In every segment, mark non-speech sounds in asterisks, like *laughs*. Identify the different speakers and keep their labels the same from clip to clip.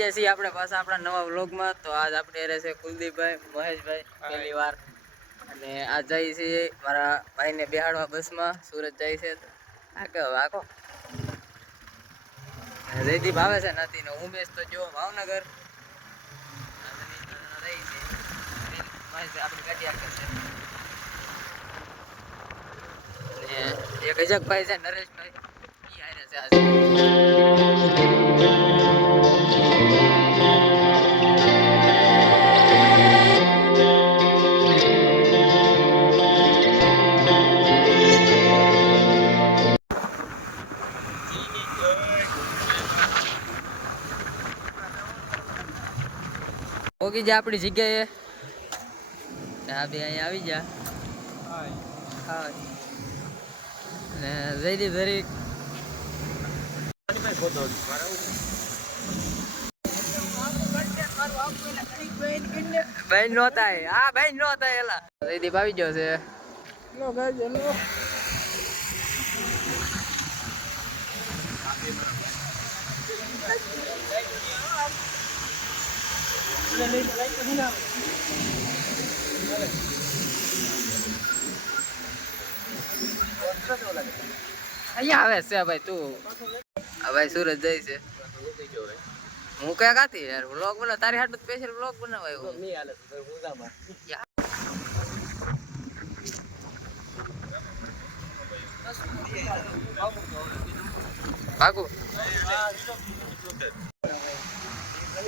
Speaker 1: ગયા છીએ આપણે પાછા આપણા નવા વ્લોગમાં. તો આજ આપણે રહેશે કુલદીપભાઈ, મહેશભાઈ, પહેલી વાર. અને આજ જઈએ છીએ મારા ભાઈને બિહાડવા બસમાં. સુરત જાય છે હવે આખો. જયદીપ આવે છે નથી ને ઉમેશ તો જો ભાવનગર. રહી છે મહેશભાઈ ગાડી આપે છે. એક અજકભાઈ છે, નરેશભાઈ. એ હારે છે આજે. ઓકી જા આપણી જગ્યાએ આ બે અહીંયા આવી જા હા ને જયદીપ જરીક બેન નો થાય હા બેન થાય એલા. જયદીપ આવી ગયો છે. અહીંયા આવે છે ભાઈ તું. ભાઈ સુરત જાય છે. હું ક્યાં કાથી યાર? વ્લોગ બના તારી હાટ સ્પેશિયલ વ્લોગ બનાવાયો યાર. ભાગો.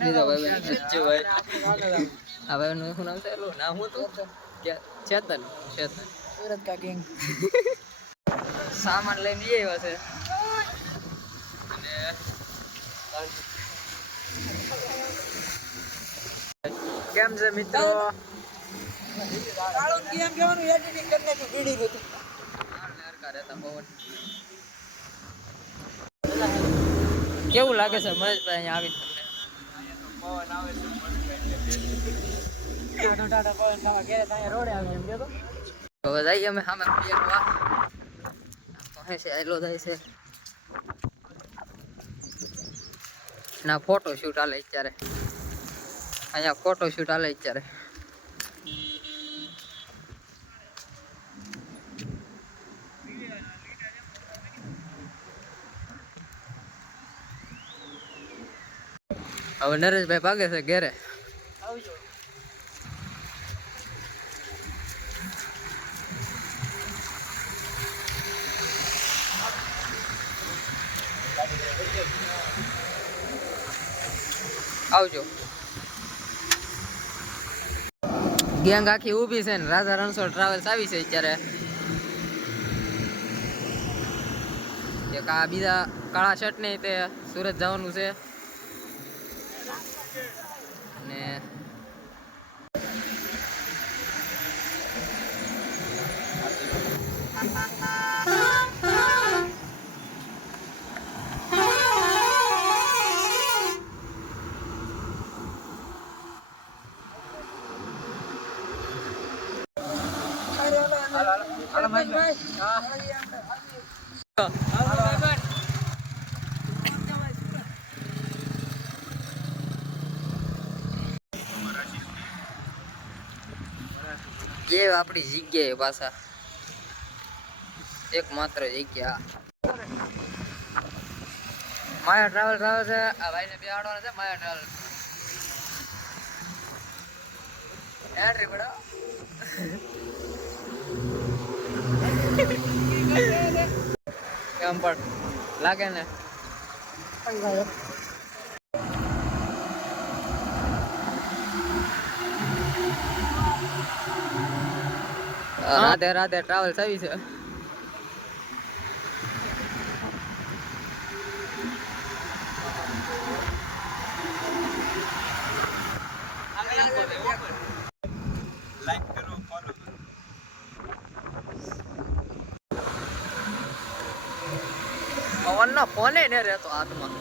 Speaker 1: લીધો ભાઈ ભાઈ આ ભાઈ. નું શું નામ છે? એલું હું તો ચેતન. ચેતન. સુરત કા કિંગ સામાન લઈને જઈ આવ્યા છે. કેમ છે મિત્રો? કેવું લાગે છે મહેશભાઈ અહીંયા આવીને હવે જઈએ અમે સામે આયલો જાય છે. ના ફોટો શૂટ હાલે અત્યારે. અહીંયા ફોટો શૂટ હાલે અત્યારે. હવે નરેશભાઈ ભાગે છે ઘેરે. આવજો. ગેંગ આખી ઊભી છે ને રાધા રણછોડ ટ્રાવેલ્સ આવી છે અત્યારે. એક આ બીજા કાળા શર્ટ ને તે સુરત જવાનું છે. ને જે આપણી જગ્યાએ પાછા. એકમાત્ર જગ્યા. માયા ટ્રાવેલ આવે છે. આ ભાઈને બેહાડવાના છે માયા ટ્રાવેલ એન્ટ્રી પડો કેમ પણ લાગે ને. રાધે રાધે ટ્રાવેલ્સ આવી છે. પવનનો ફોને ને રહેતો હાથમાં.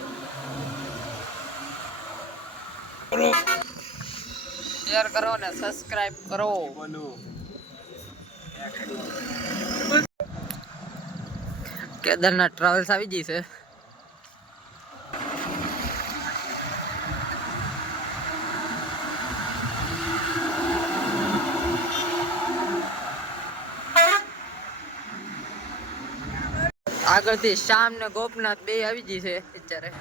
Speaker 1: શેર કરો ને સબસ્ક્રાઇબ કરો. બોલું. કેદારનાથ ટ્રાવેલ્સ આવી ગઈ આગળથી શ્યામ ને ગોપનાથ બે આવી ગઈ છે અત્યારે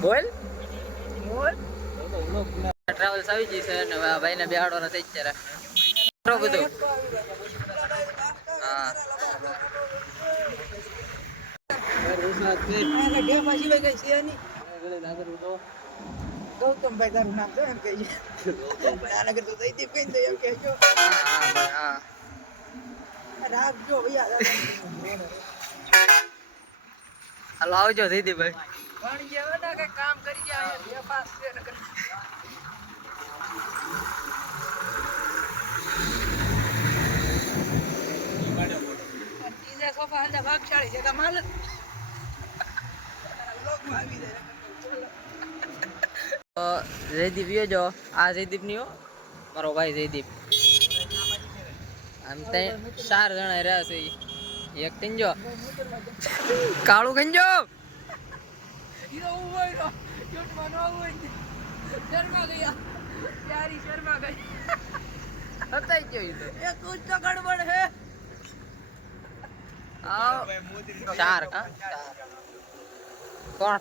Speaker 1: બોલ બોલ ટ્રાવેલ્સ આવી ગઈ છે અને ભાઈને બેહાડવાના થઈ જ બધું. હા.
Speaker 2: ગૌતમભાઈ તારું નામ તો એમ કહીએ. આના તો જયદીપ કહીને તો એમ કહેજો.
Speaker 1: હા હા ભાઈ હાલો આવજો દીદીભાઈ
Speaker 2: પણ જેવા ના કઈ કામ કરી જાય ત્રીજા સોફા હાલતા ભાગશાળી છે માલ
Speaker 1: જયદીપ યો જો. આ જયદીપની મારો ભાઈ જયદીપ. આમ ત્રણ ચાર જણા રહ્યા છે એક કંજો કાળું
Speaker 2: ગંજો શર્મા ગયા? પ્યારી શર્મા ગઈ
Speaker 1: હતા ગયો
Speaker 2: એ કુછ તો ગડબડ હે
Speaker 1: ચાર કા કોણ?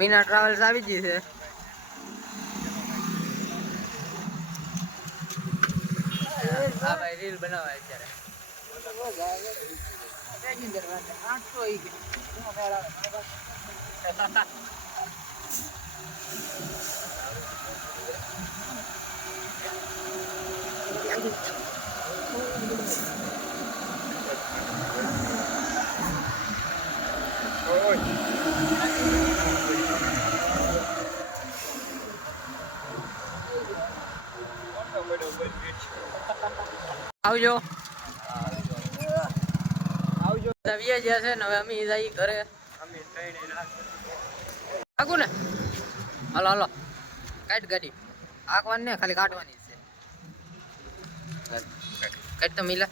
Speaker 1: મીના ટ્રાવેલ્સ આવી ગઈ છે. આ ભાઈ રીલ બનાવે અત્યારે.
Speaker 2: પેસેન્જર *laughs* વાળા આઠસો ઈ કે શું ફેર આવે?
Speaker 1: આવજો. આવજો. તવીએ જ્યાં છે ને હવે અમે જઈ ઘરે. આગુ ને. હાલો હાલો. કાઢ ગાડી. આંકવાની ને ખાલી કાઢવાની છે. કાઢ તો મિલા.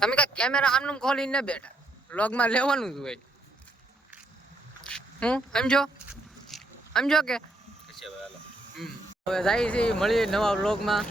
Speaker 1: તમે કા કેમેરા આમનું ખોલીને ન બેઠા. લોગમાં લેવાનું જ હોય. હું સમજો? સમજો કે? હમ. હવે જાય છે મળીએ નવા વ્લોગમાં